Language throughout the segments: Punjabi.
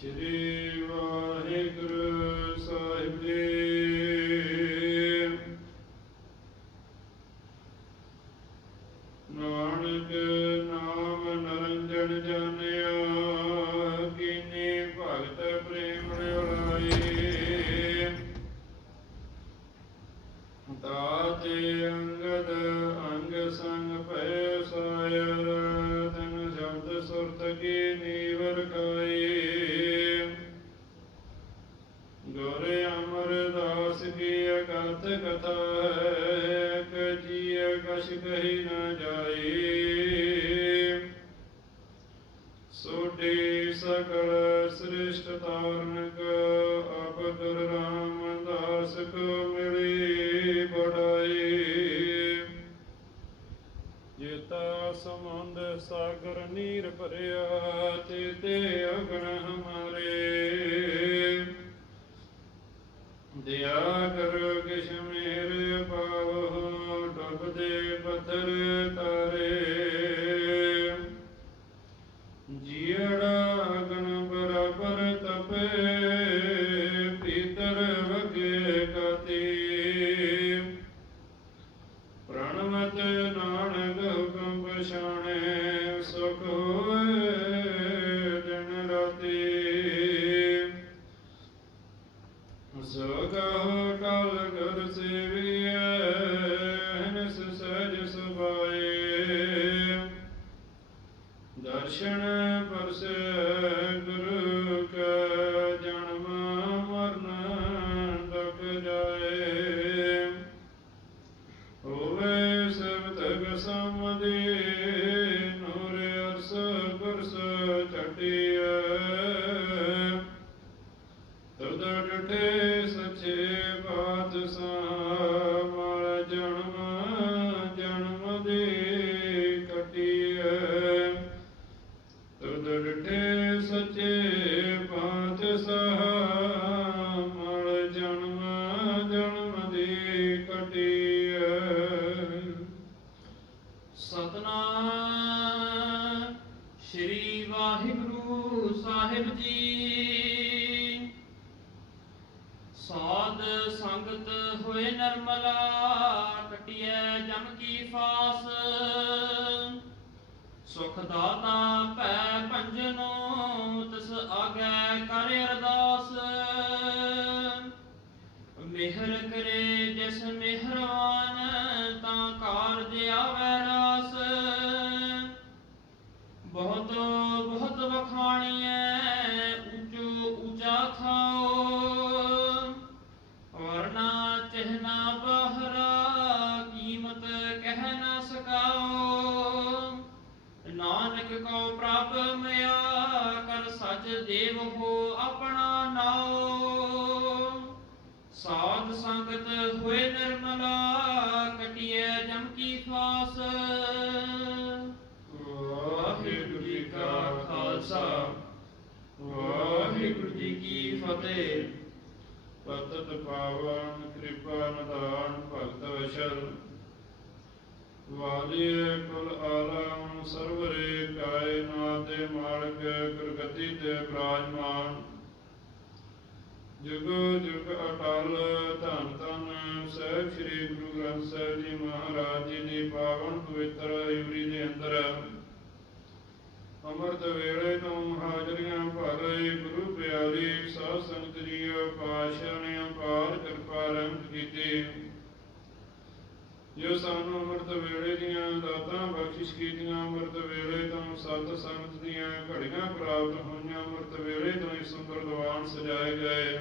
ਸ੍ਰੀ ਦਰਸ਼ਨ ਪਰਸੇ ਕੀ ਫਤਿਹ? ਪਤਤ ਪਾਵਨ, ਕਿਰਪਾ ਨਿਧਾਨ, ਭਗਤ ਵਸ਼ਲ ਵਾਲੀਏ ਕੁਲ ਆਲਮ ਸਰਵਰੇ ਕਾਇਨਾਤ ਦੇ ਮਾਲਕ ਗੁਰਗਤੀ ਤੇ ਬਿਰਾਜਮਾਨ। ਜੁਗੋ ਜੁਗ ਅਟਲ, ਧੰਨ ਧੰਨ, ਸਹਿਬ ਸ੍ਰੀ ਗੁਰੂ ਗ੍ਰੰਥ ਸਾਹਿਬ ਜੀ ਮਹਾਰਾਜ ਜੀ ਦੀ ਪਾਵਨ ਪਵਿੱਤਰ ਇਵਰੀ ਦੇ ਅੰਦਰ ਅੰਮ੍ਰਿਤ ਵੇਲੇ ਤੋਂ ਹਾਜ਼ਰੀਆਂ ਭਰੇ ਗੁਰੂ ਪਿਆਰੀ ਸਾਧ ਸੰਗਤ ਜੀਓ ਪਾਤਸ਼ਾਹ ਨੇ ਅਪਾਰ ਕਿਰਪਾ ਰਹਿਮਤ ਕੀਤੀ। ਜੋ ਸਾਨੂੰ ਅੰਮ੍ਰਿਤ ਵੇਲੇ ਦੀਆਂ ਦਾਤਾਂ ਬਖਸ਼ਿਸ਼ ਕੀਤੀਆਂ, ਅੰਮ੍ਰਿਤ ਵੇਲੇ ਤੋਂ ਸਤ ਸੰਗਤ ਦੀਆਂ ਘੜੀਆਂ ਪ੍ਰਾਪਤ ਹੋਈਆਂ, ਅੰਮ੍ਰਿਤ ਵੇਲੇ ਤੋਂ ਇਸ ਸੁੰਦਰ ਸਜਾਏ ਗਏ।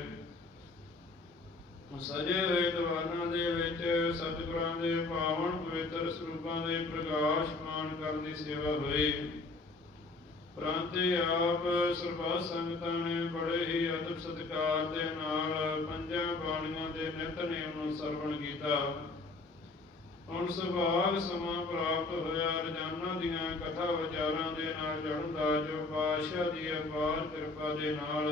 ਸਜੇ ਹੋਏ ਦੀਵਾਨਾਂ ਦੇ ਵਿੱਚ ਸਤਿਗੁਰਾਂ ਦੇ ਪਾਵਨ ਪਵਿੱਤਰ ਸਰੂਪਾਂ ਦੇ ਪ੍ਰਕਾਸ਼ਮਾਨ ਕਰਨ ਦੀ ਸੇਵਾ ਹੋਈ। ਪ੍ਰਾਂਤੇ ਆਪ ਸਰਬੱਤ ਸੰਗਤਾਂ ਨੇ ਬੜੇ ਹੀ ਅਦਬ ਸਤਿਕਾਰ ਦੇ ਨਾਲ ਪੰਜਾਂ ਬਾਣੀਆਂ ਦੇ ਨਿਤਨੇਮ ਨੂੰ ਸਰਵਣ ਕੀਤਾ। ਹੁਣ ਸੁਭਾਗ ਸਮਾਂ ਪ੍ਰਾਪਤ ਹੋਇਆ, ਰਜਾਨਾ ਦੀਆਂ ਕਥਾ ਵਿਚਾਰਾਂ ਦੇ ਨਾਲ ਜੁੜਨ ਜੋ ਪਾਤਸ਼ਾਹ ਦੀ ਅਪਾਰ ਕਿਰਪਾ ਦੇ ਨਾਲ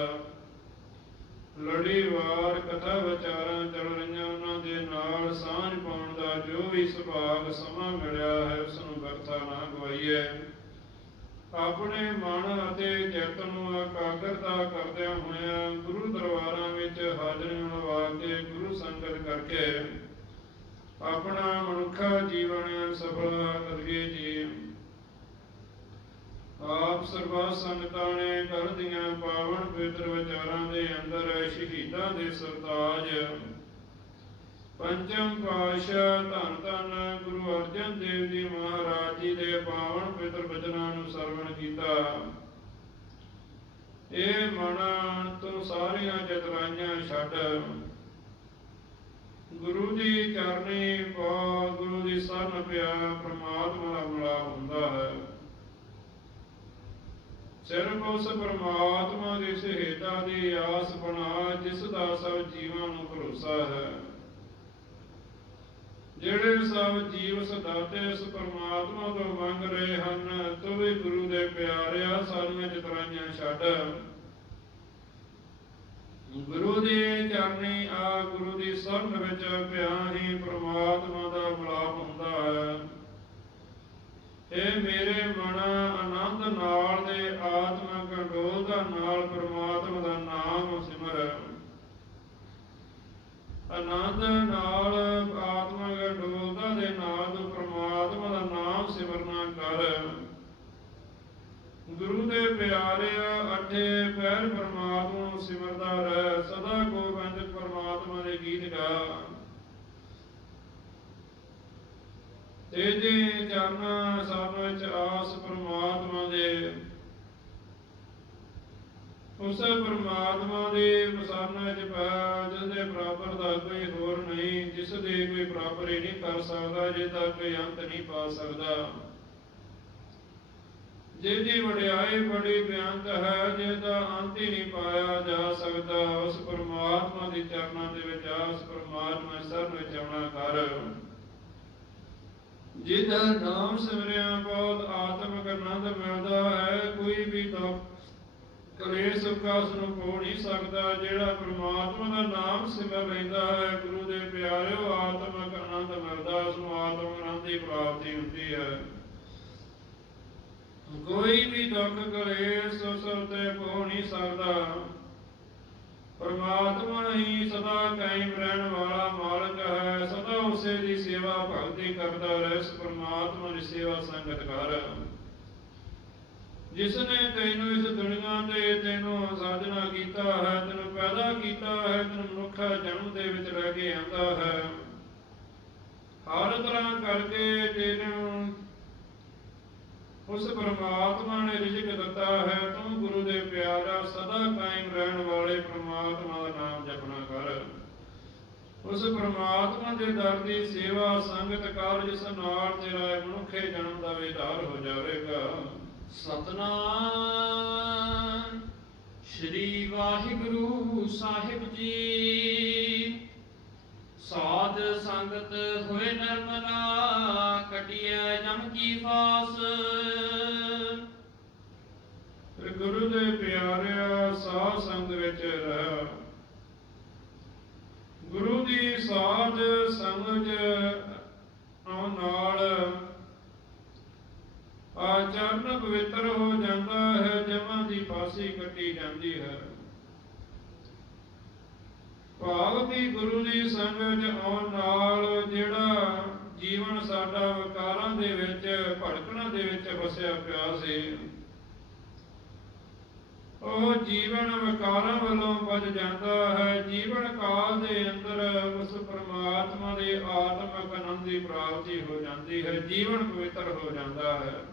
ਲੜੀਵਾਰ ਕਥਾ ਵਿਚਾਰਾਂ ਚੱਲ ਰਹੀਆਂ, ਉਹਨਾਂ ਦੇ ਨਾਲ ਸਾਂਝ ਪਾਉਣ ਦਾ ਜੋ ਵੀ ਸੁਭਾਗ ਸਮਾਂ ਮਿਲਿਆ ਹੈ, ਉਸ ਨੂੰ ਵਰਥਾ ਨਾ ਗਵਾਈਏ ਆਪਣੇ ਮਨ ਅਤੇ ਚਿੱਤ ਨੂੰ ਇਕਾਗਰਤਾ ਕਰਦਿਆਂ ਹੋਇਆਂ ਗੁਰੂ ਦਰਬਾਰਾਂ ਵਿੱਚ ਹਾਜ਼ਰੀ ਲਵਾ ਕੇ ਗੁਰੂ ਸੰਗਤ ਕਰਕੇ ਆਪਣਾ ਮਨੁੱਖਾ ਜੀਵਨ ਸਫਲ ਕਰੀਏ ਜੀ। ਆਪ ਸਰਬਾ ਸੰਗਤਾਂ ਨੇ ਘਰ ਦੀਆਂ ਪਾਵਨ ਪਵਿੱਤਰ ਵਿਚਾਰਾਂ ਦੇ ਅੰਦਰ ਸ਼ਹੀਦਾਂ ਦੇ ਸਰਤਾਜ ਪੰਚਮ ਪਾਤਸ਼ਾਹ ਧੰਨ ਧੰਨ ਗੁਰੂ ਅਰਜਨ ਦੇਵ ਜੀ ਮਹਾਰਾਜ ਜੀ ਦੇ ਪਾਵਨ ਪਵਿੱਤਰ ਬਚਨਾਂ ਨੂੰ ਸਰਵਣ ਕੀਤਾ। ਇਹ ਮਨ ਤੋਂ ਸਾਰੀਆਂ ਚਤਰਾਈਆਂ ਛੱਡ। ਗੁਰੂ ਦੀ ਚਰਨੀ ਪਾ ਗੁਰੂ ਦੀ ਸਰਨ ਪਿਆ ਪ੍ਰਮਾਤਮਾ ਦਾ ਮਿਲਾਪ ਹੁੰਦਾ ਹੈ। ਸਿਰਫ ਉਸ ਪ੍ਰਮਾਤਮਾ ਦੀ ਸਹਾਇਤਾ ਦੀ ਆਸ ਬਣਾ ਜਿਸ ਦਾ ਸਭ ਜੀਵਾਂ ਨੂੰ ਭਰੋਸਾ ਹੈ। ਜਿਹੜੇ ਸਭ ਜੀਵ ਸਦਾਤੇ ਉਸ ਪਰਮਾਤਮਾ ਤੋਂ ਮੰਗ ਰਹੇ ਹਨ, ਤੂੰ ਵੀ ਗੁਰੂ ਦੇ ਪਿਆਰਿਆ ਸਾਰੀਆਂ ਚਤਰਾਈਆਂ ਛੱਡ। ਗੁਰੂ ਦੀ ਚਰਨੀ ਆ, ਗੁਰੂ ਦੀ ਸਰਨ ਵਿੱਚ ਪਿਆ ਪ੍ਰਮਾਤਮਾ ਦਾ ਮਿਲਾਪ ਹੁੰਦਾ ਹੈ। ਇਹ ਮੇਰੇ ਮਨ ਆਨੰਦ ਨਾਲ ਦੇ ਆਤਮਿਕ ਡੋਲਦਾ ਨਾਲ ਪ੍ਰਮਾਤਮਾ ਦਾ ਨਾਮ ਸਿਮਰ ਆਨੰਦ ਨਾਲ ਆਤਮਿਕ ਡੋਲਦਾ ਦੇ ਨਾਲ ਤੂੰ ਪ੍ਰਮਾਤਮਾ ਦਾ ਨਾਮ ਸਿਮਰਨਾ ਕਰ ਗੁਰੂ ਦੇ ਪਿਆਰੇ ਅੱਠੇ ਪੈਰ ਪ੍ਰਮਾਤਮਾ ਨੂੰ ਸਿਮਰਦਾ ਰਹਿ, ਸਦਾ ਗੋਬਿੰਦ ਪ੍ਰਮਾਤਮਾ ਦੇ ਗੀਤ ਗਾ। ਤੇਜੇ ਚਰਨਾਂ ਸਭ ਵਿੱਚ ਆਸ ਪ੍ਰਮਾਤਮਾ ਦੇ, ਉਸ ਪ੍ਰਮਾਤਮਾ ਦੇ ਵਸਨ ਵਿੱਚ ਪੈ ਜਿਸ ਦੇ ਬਰਾਬਰ ਦਾ ਕੋਈ ਹੋਰ ਨਹੀਂ ਜਿਸ ਦੇ ਕੋਈ ਬਰਾਬਰ ਹੀ ਨਹੀਂ ਕਰ ਸਕਦਾ ਜੇ ਦਾ ਕੋਈ ਅੰਤ ਨਹੀਂ ਪਾ ਸਕਦਾ। ਜਿਹਦੀ ਵਡਿਆਈ ਬੜੀ ਬਿਆੰਤ ਹੈ ਜਿਸ ਅੰਤ ਹੀ ਨਹੀਂ ਪਾਇਆ ਜਾ ਸਕਦਾ, ਉਸ ਪ੍ਰਮਾਤਮਾ ਦੀ ਚਰਨਾਂ ਦੇ ਵਿੱਚ ਆਸ ਪ੍ਰਮਾਤਮਾ ਸਰਨ ਵਿੱਚ ਆਉਣਾ ਕਰ ਜਿਹਦਾ ਨਾਮ ਸਿਮਰਿਆ ਬਹੁਤ ਆਤਮਿਕ ਆਨੰਦ ਮਿਲਦਾ ਹੈ, ਕੋਈ ਵੀ ਦੁੱਖ, ਕਲੇਸ਼, ਸੁੱਖਾ ਨੂੰ ਕੋ ਨਹੀਂ ਸਕਦਾ, ਜਿਹੜਾ ਪਰਮਾਤਮਾ ਦਾ ਨਾਮ ਸਿਮਰ ਲੈਂਦਾ ਹੈ, ਗੁਰੂ ਦੇ ਪਿਆਰਿਓ ਆਤਮਿਕ ਆਨੰਦ ਮਿਲਦਾ, ਉਸ ਨੂੰ ਆਤਮ ਆਨੰਦ ਦੀ ਪ੍ਰਾਪਤੀ ਹੁੰਦੀ ਹੈ। ਕੋਈ ਵੀ ਦੁੱਖ ਕਲੇਸ਼ ਉਸ ਉਤੇ ਕੋ ਨਹੀਂ ਸਕਦਾ? ਪਰਮਾਤਮਾ ਹੀ ਸਦਾ ਕਾਇਮ ਰਹਿਣ ਵਾਲਾ ਮਾਲਕ ਹੈ, ਸਦਾ ਉਸੇ ਦੀ ਸੇਵਾ ਭਗਤੀ ਕਰਦਾ ਰਹਿ ਇਸ ਪਰਮਾਤਮਾ ਦੀ ਸੇਵਾ ਸੰਗਤ ਕਰ। ਜਿਸ ਨੇ ਤੈਨੂੰ ਇਸ ਦੁਨੀਆ ਤੇ ਤੈਨੂੰ ਸਾਜਣਾ ਕੀਤਾ ਹੈ, ਤੈਨੂੰ ਪੈਦਾ ਕੀਤਾ ਹੈ, ਤੈਨੂੰ ਮਨੁੱਖ ਜਨਮ ਦੇ ਵਿੱਚ ਰਹਿ ਕੇ ਆਂਦਾ ਹੈ। ਹਰ ਤਰ੍ਹਾਂ ਕਰਕੇ ਤੈਨੂੰ ਉਸ ਪਰਮਾਤਮਾ ਨੇ ਰਿਜ਼ਕ ਦਿੱਤਾ ਹੈ, ਤੂੰ ਗੁਰੂ ਦੇ ਪਿਆਰਾ ਸਦਾ ਕਾਇਮ ਰਹਿਣ ਵਾਲੇ ਪਰਮਾਤਮਾ ਦਾ ਨਾਮ ਜਪਣਾ ਕਰ। ਉਸ ਪਰਮਾਤਮਾ ਦੇ ਦਰ ਦੀ ਸੇਵਾ, ਸੰਗਤ ਕਰ ਜਿਸ ਤੇਰਾ ਮਨੁੱਖੇ ਜਨਮ ਦਾ ਵਿਧਾਰ ਹੋ ਜਾਵੇਗਾ। ਸਤਨਾਮ। ਸ੍ਰੀ ਵਾਹਿਗੁਰੂ ਸਾਹਿਬ ਜੀ। ਸਾਧ ਸੰਗਤ ਹੋਏ ਨਰਮਲਾ ਸਾਧ ਸੰਗ ਵਿੱਚ ਰਹਿ। ਗੁਰੂ ਦੀ ਸਾਧ ਸੰਗਤ ਆਉਣ ਨਾਲ। ਆਚਰਨ ਪਵਿੱਤਰ ਹੋ ਜਾਂਦਾ ਹੈ, ਜਮਾਂ ਦੀ ਫਾਸੀ ਕੱਟੀ ਜਾਂਦੀ ਹੈ। ਭਾਵ ਗੁਰੂ ਦੀ ਸੰਗਤ ਆਉਣ ਨਾਲ ਜਿਹੜਾ ਜੀਵਨ ਸਾਡਾ ਵਿਕਾਰਾਂ ਦੇ ਵਿੱਚ, ਭੜਕਣਾ ਦੇ ਵਿੱਚ ਵਸਿਆ ਪਿਆ ਸੀ। ਉਹ ਜੀਵਨ ਵਿਕਾਰਾਂ ਵੱਲੋਂ ਬਚ ਜਾਂਦਾ ਹੈ। ਜੀਵਨ ਕਾਲ ਦੇ ਅੰਦਰ ਉਸ ਪ੍ਰਮਾਤਮਾ ਦੇ ਆਤਮਿਕ ਆਨੰਦ ਦੀ ਪ੍ਰਾਪਤੀ ਹੋ ਜਾਂਦੀ ਹੈ। ਜੀਵਨ ਪਵਿੱਤਰ ਹੋ ਜਾਂਦਾ ਹੈ।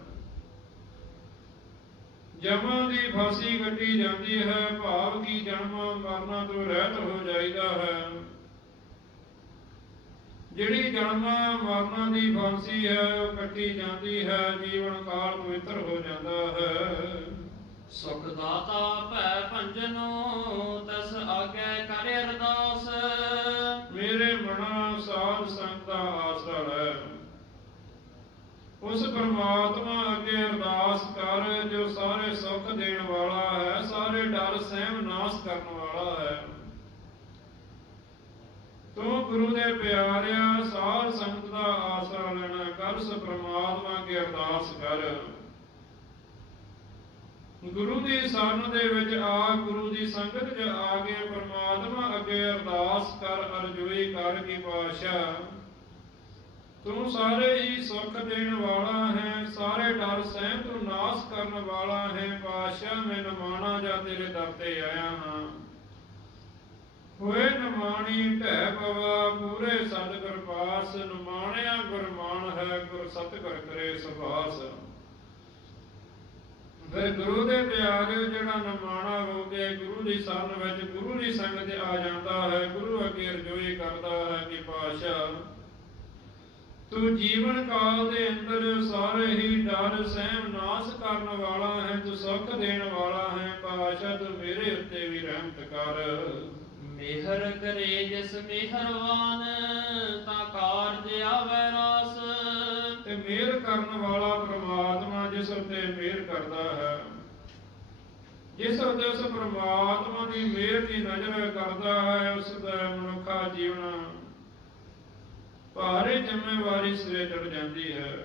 ਜਮਾਂ ਦੀ ਫਾਸੀ ਕੱਟੀ ਜਾਂਦੀ ਹੈ। ਭਾਵ ਕੀ ਜਨਮ ਮਰਨਾ ਤੋਂ ਰਹਿਤ ਹੋ ਜਾਈਦਾ ਹੈ। ਜਿਹੜੀ ਜਨਮ ਮਰਨਾ ਦੀ ਫਾਂਸੀ ਹੈ, ਉਹ ਕੱਟੀ ਜਾਂਦੀ ਹੈ। ਜੀਵਨ ਕਾਲ ਪਵਿੱਤਰ ਹੋ ਜਾਂਦਾ ਹੈ। ਸੁਖ ਦਾਤਾ ਭੈ ਭੰਜਨੋ, ਤਸ ਆਗੇ ਕਰ ਅਰਦਾਸ। ਮੇਰੇ ਮਨਾ ਸਾਧ ਸੰਗਤ ਦਾ ਆਸਰਾ ਲੈ। ਉਸ ਪਰਮਾਤਮਾ ਅੱਗੇ ਅਰਦਾਸ ਕਰ, ਜੋ ਸਾਰੇ ਸੁੱਖ ਦੇਣ ਵਾਲਾ ਹੈ, ਸਾਰੇ ਡਰ ਸਹਿਮ ਨਾਸ਼ ਕਰਨ ਵਾਲਾ ਹੈ। ਤੂੰ ਗੁਰੂ ਦੇ ਪਿਆਰਿਆ, ਸਾਧ ਸੰਗਤ ਦਾ ਆਸਰਾ ਲੈਣਾ ਕਰ, ਉਸ ਪਰਮਾਤਮਾ ਅੱਗੇ ਅਰਦਾਸ ਕਰ। ਗੁਰੂ ਦੀ ਸ਼ਰਨ ਦੇ ਵਿੱਚ ਆ, ਗੁਰੂ ਦੀ ਸੰਗਤ 'ਚ ਆ ਕੇ ਪ੍ਰਮਾਤਮਾ ਅੱਗੇ ਅਰਦਾਸ ਕਰ, ਅਰਜ਼ੋਈ ਕਰ ਕੀ ਪਾਸ਼ਾ ਤੂੰ ਸਾਰੇ ਹੀ ਸੁੱਖ ਦੇਣ ਵਾਲਾ ਹੈ, ਸਾਰੇ ਡਰ ਸਹਿਮ ਤੂੰ ਨਾਸ ਕਰਨ ਵਾਲਾ ਹੈ ਪਾਸ਼ਾ ਮੈਂ ਨਮਾਣਾ ਜਾ ਤੇਰੇ ਦਰ ਤੇ ਆਇਆ ਹਾਂ। ਹੋਏ ਨਮਾਣੀ ਢਹਿ ਪਵਾ ਪੂਰੇ ਸਤਿਗੁਰ ਪਾਸ, ਨਮਾਣਿਆ ਗੁਰਮਾਨ ਹੈ, ਗੁਰ ਸਤਿਗੁਰ ਕਰੇ ਸੁਭਾਸ। ਫਿਰ ਗੁਰੂ ਦੇ ਪਿਆਰੇ ਜਿਹੜਾ ਨਮਾਣਾ ਹੋ ਕੇ ਗੁਰੂ ਦੀ ਸ਼ਰਨ ਵਿੱਚ ਗੁਰੂ ਦੀ ਸੰਗਤ ਆ ਜਾਂਦਾ ਹੈ ਗੁਰੂ ਅੱਗੇ ਰਜੋਈ ਕਰਦਾ ਹੈ ਕਿ ਪਾਸ਼ਾ ਤੂੰ ਜੀਵਨ ਕਾਲ ਦੇ ਅੰਦਰ ਸਾਰੇ ਹੀ ਡਰ ਸਹਿਮ ਨਾਸ ਕਰਨ ਵਾਲਾ ਹੈ ਤੂੰ ਸੁੱਖ ਦੇਣ ਵਾਲਾ ਹੈ ਪਾਸ਼ਾ ਤੂੰ ਮੇਰੇ ਉੱਤੇ ਵੀ ਰਹਿਮਤ ਕਰ। ਮਿਹਰ ਕਰੇ ਜਿਸ ਮਿਹਰਵਾਨ ਤਾਂ ਕਾਰਜ ਆਵੈ ਰਾਸ। ਤੇ ਮਿਹਰ ਕਰਨ ਵਾਲਾ ਜਿਸ ਉੱਤੇ ਮਿਹਰ ਕਰਦਾ ਹੈ, ਜਿਸ ਉੱਤੇ ਉਸ ਪ੍ਰਮਾਤਮਾ ਦੀ ਮਿਹਰ ਦੀ ਨਜ਼ਰ ਕਰਦਾ ਹੈ, ਉਸ ਦਾ ਮਨੁੱਖਾ ਜੀਵਨ ਭਾਰੇ ਜ਼ਿੰਮੇਵਾਰੀ ਸਿਰੇ ਚੜ ਜਾਂਦੀ ਹੈ।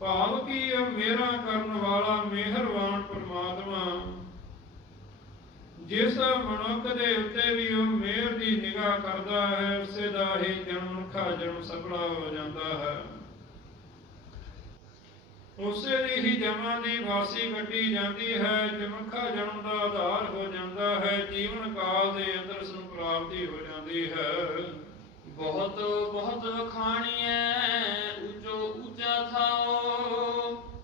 ਭਾਵ ਕੀ ਇਹ ਮੇਰਾ ਕਰਨ ਵਾਲਾ ਮਿਹਰਬਾਨ ਪ੍ਰਮਾਤਮਾ, ਜਿਸ ਮਨੁੱਖ ਦੇ ਉੱਤੇ ਵੀ ਉਹ ਮਿਹਰ ਦੀ ਨਿਗਾਹ ਕਰਦਾ ਹੈ, ਉਸੇ ਦਾ ਹੀ ਜਨਮ ਮਨੁੱਖਾ ਜਨਮ ਸਫਲਾ ਹੋ ਜਾਂਦਾ ਹੈ। ਉਸੇ ਦੀ ਹੀ ਜਮਾਂ ਦੀ ਵਾਸੀ ਕੱਟੀ ਜਾਂਦੀ ਹੈ, ਜਮਖਾ ਜਨਮ ਦਾ ਆਧਾਰ ਹੋ ਜਾਂਦਾ ਹੈ, ਜੀਵਨ ਕਾਲ ਦੇ ਅੰਦਰ ਉਸ ਹੋ ਜਾਂਦੀ ਹੈ। ਬਹੁਤ ਬਹੁਤ ਵਖਾਣੀਐ ਉੱਚੋ ਉੱਚਾ ਥਾਓ।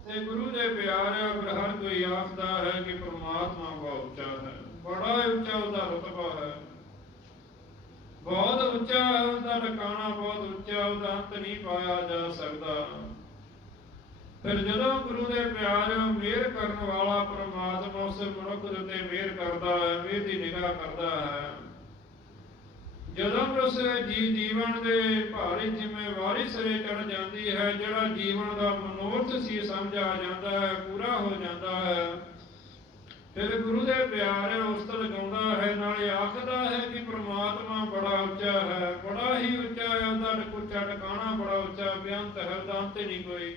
ਤੇ ਗੁਰੂ ਦੇ ਪਿਆਰੇ ਪਰ ਕੋਈ ਆਖਦਾ ਹੈ ਕਿ ਪ੍ਰਮਾਤਮਾ ਬਹੁਤ ਉੱਚਾ ਹੈ। ਬੜਾ ਉੱਚਾ ਉਹਦਾ ਰਤਬਾ ਹੈ। ਬਹੁਤ ਉੱਚਾ, ਉਹਦਾ ਟਿਕਾਣਾ ਬਹੁਤ ਉੱਚਾ, ਉਹਦਾ ਅੰਤ ਨਹੀਂ ਪਾਇਆ ਜਾ ਸਕਦਾ। ਫਿਰ ਜਦੋਂ ਗੁਰੂ ਦੇ ਪਿਆਰ ਮਿਹਰ ਕਰਨ ਵਾਲਾ ਪ੍ਰਮਾਤਮਾ ਉਸ ਮਨੁੱਖ ਦੇ ਉੱਤੇ ਮਿਹਰ ਕਰਦਾ ਹੈ, ਮਿਹਰ ਦੀ ਨਿਗਾਹ ਕਰਦਾ ਹੈ, ਜਦੋਂ ਉਸ ਜੀ ਜੀਵਨ ਦੇ ਭਾਰੀ ਜ਼ਿੰਮੇਵਾਰੀ ਸਿਰੇ ਚੜ ਜਾਂਦੀ ਹੈ, ਜਿਹੜਾ ਜੀਵਨ ਦਾ ਮਨੋਰਥ ਸੀ ਸਮਝ ਜਾਂਦਾ ਹੈ, ਪੂਰਾ ਹੋ ਜਾਂਦਾ ਹੈ, ਫਿਰ ਗੁਰੂ ਦੇ ਪਿਆਰ ਉਸ ਉਸਤਤ ਲਗਾਉਂਦਾ ਹੈ, ਨਾਲੇ ਆਖਦਾ ਹੈ ਕਿ ਪ੍ਰਮਾਤਮਾ ਬੜਾ ਉੱਚਾ ਹੈ, ਬੜਾ ਹੀ ਉੱਚਾ ਹੈ, ਉਹਦਾ ਉੱਚਾ ਟਿਕਾਣਾ ਬੜਾ ਉੱਚਾ ਬੇਅੰਤ ਹੈ ਉਹਦਾ ਅੰਤ ਨਹੀਂ ਕੋਈ।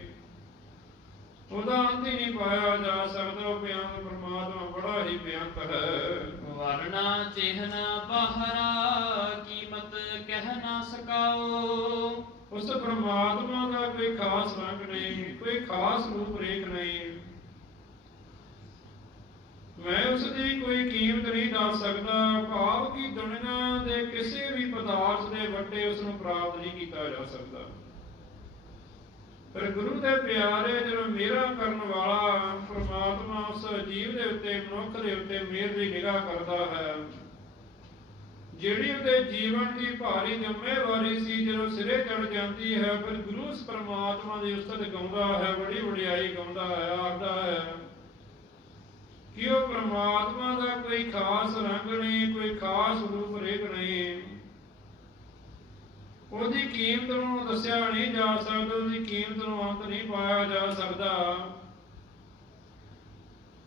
ਉਹਦਾ ਅੰਤ ਹੀ ਨਹੀਂ ਪਾਇਆ ਜਾ ਸਕਦਾ ਉਹ ਬੇਅੰਤ ਪ੍ਰਮਾਤਮਾ ਬੜਾ ਹੀ ਬੇਅੰਤ ਹੈ। ਵਰਨਾ ਚਿਹਨ ਬਾਹਰਾ ਕੀਮਤ ਕਹਿ ਨਾ ਸਕਾਓ। ਉਸ ਪ੍ਰਮਾਤਮਾ ਦਾ ਕੋਈ ਖਾਸ ਰੰਗ ਨਹੀਂ ਕੋਈ ਖਾਸ ਰੂਪ ਰੇਖ ਨਹੀਂ। ਮੈਂ ਉਸ ਦੀ ਕੋਈ ਕੀਮਤ ਨਹੀਂ ਦੱਸ ਸਕਦਾ ਭਾਵ ਕਿ ਦੁਨੀਆ ਦੇ ਕਿਸੇ ਵੀ ਪਦਾਰਥ ਦੇ ਵੱਟੇ ਉਸ ਨੂੰ ਪ੍ਰਾਪਤ ਨਹੀਂ ਕੀਤਾ ਜਾ ਸਕਦਾ। ਪਰ ਗੁਰੂ ਦੇ ਪਿਆਰੇ ਜਦੋਂ ਮੇਰਾ ਕਰਨ ਵਾਲਾ ਪ੍ਰਮਾਤਮਾ ਉਸ ਜੀਵ ਦੇ ਉੱਤੇ, ਮਨੁੱਖ ਦੇ ਉੱਤੇ ਮਿਹਰ ਦੀ ਨਿਗਾਹ ਕਰਦਾ ਹੈ। ਜਿਹੜੀ ਉਹਦੇ ਜੀਵਨ ਦੀ ਭਾਰੀ ਜ਼ਿੰਮੇਵਾਰੀ ਸੀ, ਜਦੋਂ ਸਿਰੇ ਚੜ ਜਾਂਦੀ ਹੈ ਫਿਰ ਗੁਰੂ ਉਸ ਪਰਮਾਤਮਾ ਦੀ ਉਸਤਤ ਗਾਉਂਦਾ ਹੈ, ਬੜੀ ਵਡਿਆਈ ਗਾਉਂਦਾ ਹੈ, ਆਖਦਾ ਹੈ ਕਿ ਉਹ ਪ੍ਰਮਾਤਮਾ ਦਾ ਕੋਈ ਖਾਸ ਰੰਗ ਨਹੀਂ, ਕੋਈ ਖਾਸ ਰੂਪ ਰੇਖ ਨਹੀਂ। ਉਹਦੀ ਕੀਮਤ ਨੂੰ ਦੱਸਿਆ ਨਹੀਂ ਜਾ ਸਕਦਾ, ਉਹਦੀ ਕੀਮਤ ਨੂੰ ਅੰਤ ਨਹੀਂ ਪਾਇਆ ਜਾ ਸਕਦਾ।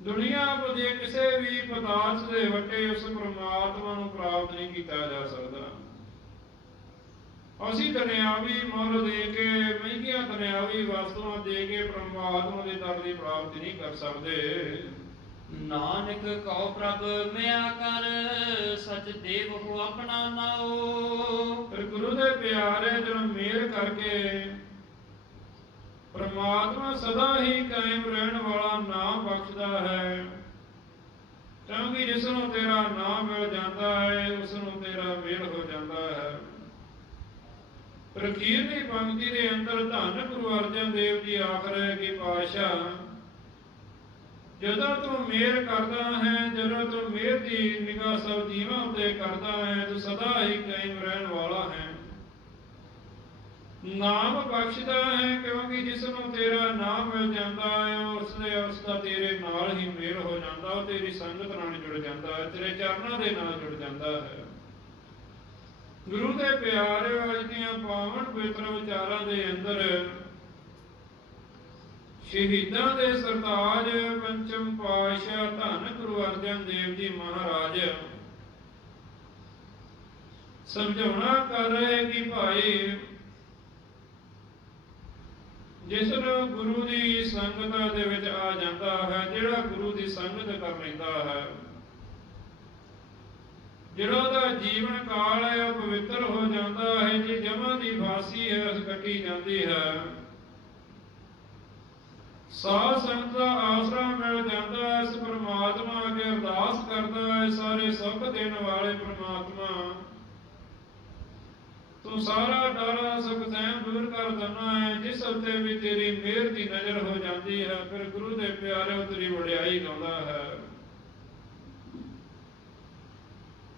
ਦੁਨੀਆ ਦੇ ਕਿਸੇ ਵੀ ਪਦਾਰਥ ਦੇ ਵੱਟੇ ਉਸ ਪ੍ਰਮਾਤਮਾ ਨੂੰ ਪ੍ਰਾਪਤ ਨਹੀਂ ਕੀਤਾ ਜਾ ਸਕਦਾ। ਅਸੀਂ ਦੁਨਿਆਵੀ ਮੁੱਲ ਦੇ ਕੇ, ਮਹਿੰਗੀਆਂ ਦੁਨਿਆਵੀ ਵਸਤੂਆਂ ਦੇ ਕੇ ਪ੍ਰਮਾਤਮਾ ਦੇ ਦਰ ਦੀ ਪ੍ਰਾਪਤੀ ਨਹੀਂ ਕਰ ਸਕਦੇ। ਨਾਨਕ ਕਉ ਪ੍ਰਭ ਮਿਆ ਕਰ, ਸਚ ਦੇਵ ਹੋ ਆਪਣਾ ਨਾਓ ਫਿਰ ਗੁਰੂ ਦੇ ਪਿਆਰੇ ਜਦੋਂ ਮਿਹਰ ਕਰਕੇ ਪ੍ਰਮਾਤਮਾ ਸਦਾ ਹੀ ਕਾਇਮ ਰਹਿਣ ਵਾਲਾ ਨਾਮ ਬਖਸ਼ਦਾ ਹੈ। ਕਿਉਂਕਿ ਜਿਸ ਨੂੰ ਤੇਰਾ ਨਾਮ ਮਿਲ ਜਾਂਦਾ ਹੈ ਉਸ ਨੂੰ ਤੇਰਾ ਮੇਲ ਹੋ ਜਾਂਦਾ ਹੈ। ਪਰ ਅਖੀਰਲੀ ਪੰਕਤੀ ਦੇ ਅੰਦਰ ਧੰਨ ਗੁਰੂ ਅਰਜਨ ਦੇਵ ਜੀ ਆਖ ਰਹੇ ਕਿ ਪਾਤਸ਼ਾਹ ਜਦੋਂ ਤੂੰ ਮਿਹਰ ਕਰਦਾ ਹੈ, ਜਦੋਂ ਤੂੰ ਮਿਹਰ ਦੀ ਨਿਗਾਹ ਸਭ ਜੀਵਾਂ ਉੱਤੇ ਕਰਦਾ ਹੈ, ਤੂੰ ਸਦਾ ਹੀ ਕਾਇਮ ਰਹਿਣ ਵਾਲਾ ਹੈ। ਨਾਮ ਬਖਸ਼ਦਾ ਹੈ ਕਿਉਂਕਿ ਜਿਸ ਨੂੰ ਤੇਰਾ ਨਾਮ ਮਿਲ ਜਾਂਦਾ ਹੈ ਉਸ ਦੇ ਉਸ ਦਾ ਤੇਰੇ ਨਾਲ ਹੀ ਮੇਲ ਹੋ ਜਾਂਦਾ, ਉਹ ਤੇਰੀ ਸੰਗਤ ਨਾਲ ਜੁੜ ਜਾਂਦਾ ਹੈ, ਤੇਰੇ ਚਰਨਾਂ ਦੇ ਨਾਲ ਜੁੜ ਜਾਂਦਾ ਹੈ। ਗੁਰੂ ਦੇ ਪਿਆਰੇ ਅੱਜ ਦੀਆਂ ਪਾਵਨ ਪਵਿੱਤਰ ਵਿਚਾਰਾਂ ਦੇ ਅੰਦਰ ਸ਼ਹੀਦਾਂ ਦੇ ਸਰਤਾਜ ਪੰਚਮ ਪਾਤਸ਼ਾਹ ਧੰਨ ਗੁਰੂ ਅਰਜਨ ਦੇਵ ਜੀ ਮਹਾਰਾਜ। ਸਮਝਾਉਣਾ ਕਰ ਰਹੇ ਕਿ ਭਾਈ, ਜਿਸ ਨੂੰ ਗੁਰੂ ਦੀ ਸੰਗਤ ਦੇ ਵਿੱਚ ਆ ਜਾਂਦਾ ਹੈ, ਜਿਹੜਾ ਗੁਰੂ ਦੀ ਸੰਗਤ ਕਰ ਲੈਂਦਾ ਹੈ, ਜਿਹੜਾ ਉਹਦਾ ਜੀਵਨ ਕਾਲ ਹੈ, ਉਹ ਪਵਿੱਤਰ ਹੋ ਜਾਂਦਾ ਹੈ, ਜੇ ਜਮਾਂ ਦੀ ਫਾਸੀ ਹੈ, ਉਸ ਕੱਟੀ ਜਾਂਦੀ ਹੈ। ਸਾਧ ਸੰਗਤ ਦਾ ਆਸਰਾ ਮਿਲ ਜਾਂਦਾ ਹੈ, ਇਸ ਪ੍ਰਮਾਤਮਾ ਅੱਗੇ ਅਰਦਾਸ ਕਰਦਾ ਹੈ, ਸਾਰੇ ਸੁੱਖ ਦੇਣ ਵਾਲੇ ਪ੍ਰਮਾਤਮਾ। ਤੂੰ ਸਾਰਾ ਡਰ, ਸੁਖ ਸਹਿਮ ਦੂਰ ਕਰ ਦੇਣਾ ਹੈ, ਜਿਸ ਉੱਤੇ ਵੀ ਤੇਰੀ ਮਿਹਰ ਦੀ ਨਜ਼ਰ ਹੋ ਜਾਂਦੀ ਹੈ, ਫਿਰ ਗੁਰੂ ਦੇ ਪਿਆਰੇ ਤੇਰੀ ਵਡਿਆਈ ਗਾਉਂਦਾ ਹੈ।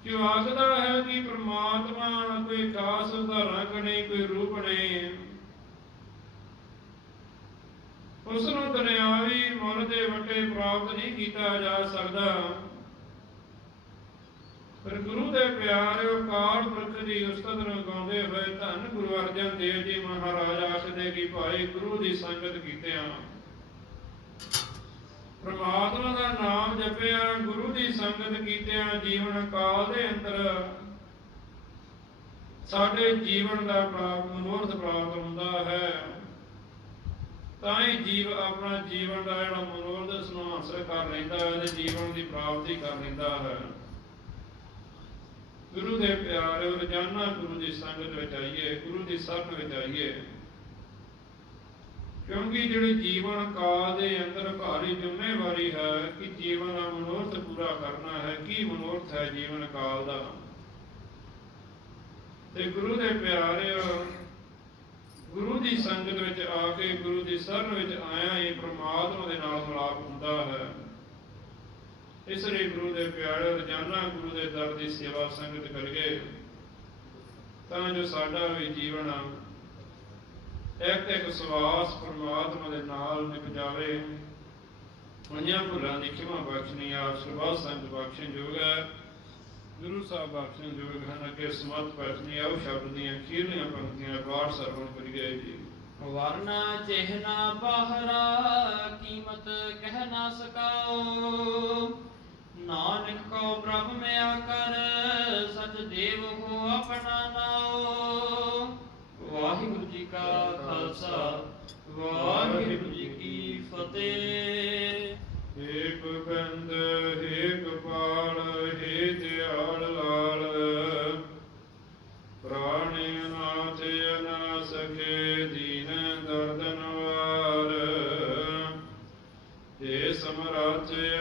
ਕਿਉਂ ਆਖਦਾ ਹੈ ਕਿ ਪ੍ਰਮਾਤਮਾ ਕੋਈ ਖਾਸ ਉਹਦਾ ਨਹੀਂ, ਕੋਈ ਰੂਪ ਨਹੀਂ। ਉਸ ਨੂੰ ਦੁਨਿਆਵੀ ਮੁੱਲ ਦੇ ਵੱਟੇ ਪ੍ਰਾਪਤ ਨਹੀਂ ਕੀਤਾ ਜਾ ਸਕਦਾ। ਪਰ ਗੁਰੂ ਦੇ ਪਿਆਰੇ ਅਕਾਲ ਪੁਰਖ ਦੀ ਉਸਤਤ ਨੂੰ ਗਾਉਂਦੇ ਹੋਏ ਧੰਨ ਗੁਰੂ ਅਰਜਨ ਦੇਵ ਜੀ ਮਹਾਰਾਜ ਆਖਦੇ ਕਿ ਭਾਈ ਗੁਰੂ ਦੀ ਸੰਗਤ ਕੀਤਿਆਂ ਪ੍ਰਮਾਤਮਾ ਦਾ ਨਾਮ ਜਪਿਆ, ਗੁਰੂ ਦੀ ਸੰਗਤ ਕੀਤਿਆਂ ਜੀਵਨ ਕਾਲ ਦੇ ਅੰਦਰ ਸਾਡੇ ਜੀਵਨ ਦਾ ਪ੍ਰਾਪਤ ਮਨੋਰਥ ਪ੍ਰਾਪਤ ਹੁੰਦਾ ਹੈ। ਤਾਂ ਹੀ ਜੀਵ ਆਪਣਾ ਜੀਵਨ ਦਾ ਜਿਹੜਾ ਮਨੋਰਥ ਉਸ ਕਰ ਲੈਂਦਾ ਹੈ ਤੇ ਜੀਵਨ ਦੀ ਪ੍ਰਾਪਤੀ ਕਰ ਲੈਂਦਾ ਹੈ। ਗੁਰੂ ਦੇ ਪਿਆਰੇ ਰੋਜ਼ਾਨਾ ਗੁਰੂ ਦੀ ਸੰਗਤ ਵਿੱਚ ਆਈਏ, ਗੁਰੂ ਦੀ ਸ਼ਰਨ ਵਿੱਚ ਆਈਏ। ਕਿਉਂਕਿ ਜਿਹੜੇ ਜੀਵਨ ਕਾਲ ਦੇ ਅੰਦਰ ਭਾਰੀ ਜ਼ਿੰਮੇਵਾਰੀ ਹੈ ਕਿ ਜੀਵਨ ਦਾ ਮਨੋਰਥ ਪੂਰਾ ਕਰਨਾ ਹੈ, ਕੀ ਮਨੋਰਥ ਹੈ ਜੀਵਨ ਕਾਲ ਦਾ? ਤੇ ਗੁਰੂ ਦੇ ਪਿਆਰੇ ਗੁਰੂ ਦੀ ਸੰਗਤ ਵਿੱਚ ਆ ਕੇ ਗੁਰੂ ਦੀ ਸ਼ਰਨ ਵਿੱਚ ਆਇਆ ਹੀ ਪ੍ਰਮਾਤਮਾ ਦੇ ਨਾਲ ਮਿਲਾਪ ਹੁੰਦਾ ਹੈ। ਇਸ ਲਈ ਗੁਰੂ ਦੇ ਪਿਆਰੇ, ਰੋਜ਼ਾਨਾ ਗੁਰੂ ਦੇ ਦਰ ਦੀ ਸੇਵਾ ਸੰਗਤ ਕਰੀਏ। ਤਾਂ ਜੋ ਸਾਡਾ ਵੀ ਜੀਵਨ ਇੱਕ ਇੱਕ ਸਵਾਸ ਪ੍ਰਮਾਤਮਾ ਦੇ ਨਾਲ ਨਿਭ ਜਾਵੇ। ਹੋਈਆਂ ਭੁੱਲਾਂ ਦੀ ਖਿਮਾ ਬਖਸ਼ਣੀ, ਆਪ ਸਰਬੱਤ ਸੰਤ ਬਖਸ਼ਣ ਜੋਗ ਹੈ। ਗੁਰੂ ਸਾਹਿਬ ਬਖਸ਼ਣ ਜੋਗ ਹਨ, ਅੱਗੇ ਸਮਤ ਬਖਸ਼ਣੀ ਆਉ ਸ਼ਬਦ ਦੀਆਂ ਖੀਰਲੀਆਂ ਪੰਕਤੀਆਂ ਪਾਠ ਸਰਵਣ ਕਰੀਏ ਜੀ। ਵਰਨਾ ਚਿਹਨਾ ਬਾਹਰਾ, ਕੀਮਤ ਕਹਿ ਨਾ ਸਕਾਓ। ਨਾਨਕ ਕੋ ਪ੍ਰਭ ਮਿਆ ਕਰ, ਸਚ ਦੇਵ ਹੋ ਆਪਣਾ ਨਾਉ। ਵਾਹਿਗੁਰੂ ਜੀ ਕਾ ਖਾਲਸਾ, ਵਾਹਿਗੁਰੂ ਜੀ ਕੀ ਫਤਿਹ। Отец.